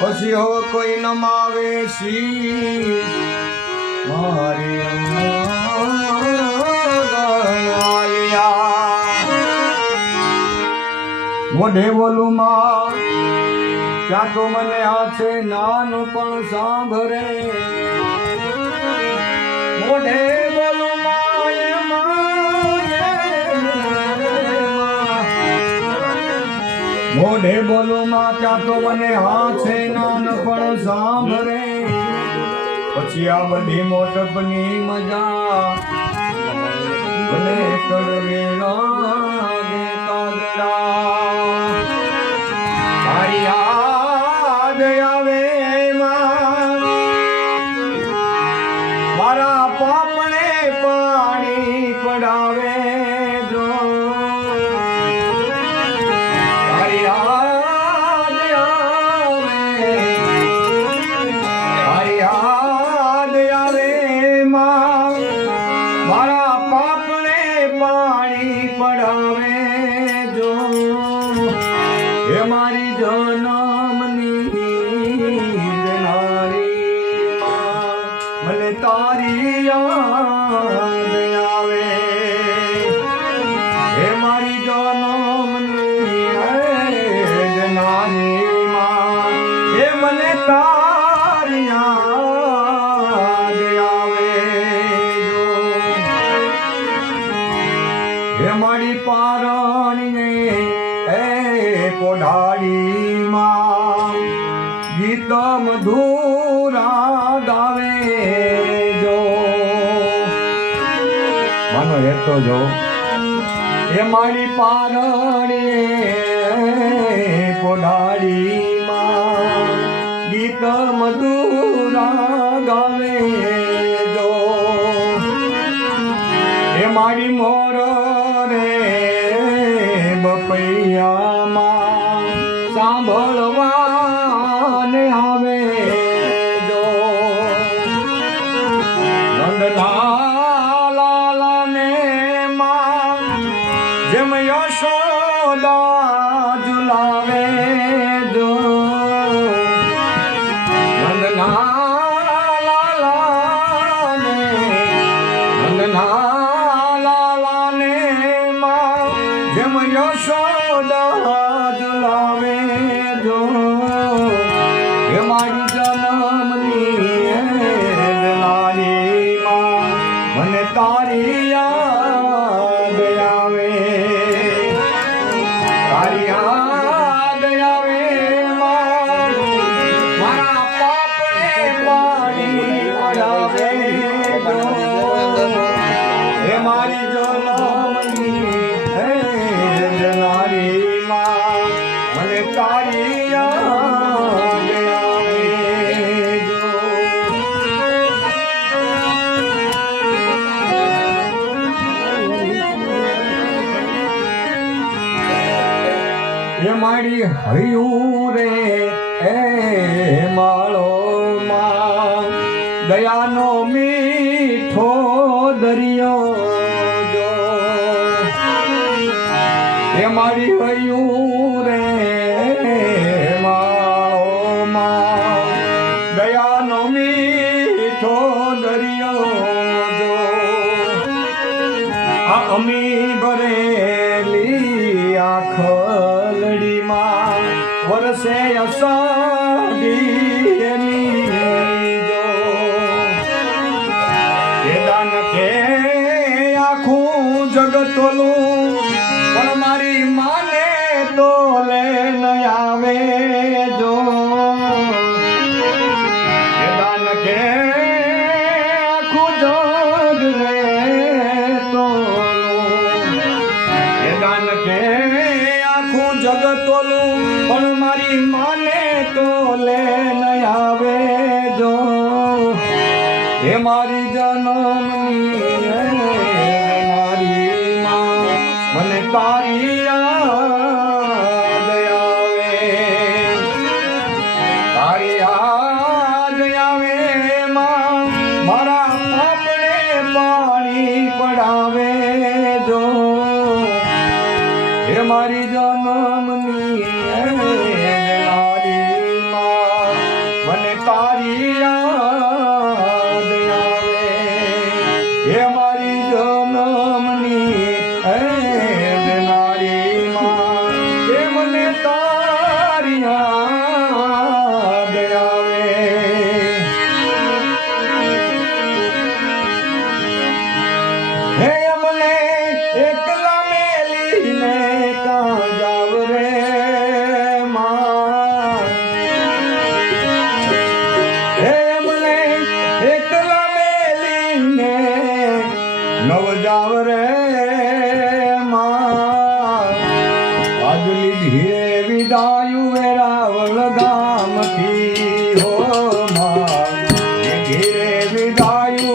પછી હો કોઈ નમાવે શીશ મારી મોઢે બોલું માં, ક્યાં તો મને આ છે નાનું પણ સાંભળે. મોઢે મોઢે બોલું માતા તો મને હા છે નાન પણ સાંભળે. પછી આ બધી મોટપની મજા ભલે કરવે લાગે આવે મારા પાપણે પાણી પડાવે. મને તારી યાદ આવે હે મારી જનમની દેનારી માં, હે મને તારી યાદ આવે હે મારી પારણીને હે પોઢાડીમાં ગીત ધૂરા ગાવે જો. માનો હેતો જો. એ મારી પારણે પોઢાડીમાં ગીત મધુરા ગાવે જો. એ મારી મોર રે બપૈયામાં સાંભળવાને યશોદા ઝુલાવે જો જેમ યશોદા ઝુલાવે જો મારી હૈયું રે એ માળો માં. દયાનો મીઠો દરિયો જો. એ મારી હૈયું રે માળો દયાનો મીઠો દરિયો જો. આ અમી ભરેલી આખું પણ મારી માને તો લે ન આવે જો. દાન કે આખું જગ રે તોલું. દાન કે આખું જગતોલું પણ મારી માને તો લે ન આવે જો. હે મારી જનમની હે મારી જન્મની નવ જાવ રે આજ લીધે વિદાયુ વેરાવળ ગામથી હો માં. ઘેરે વિદાયુ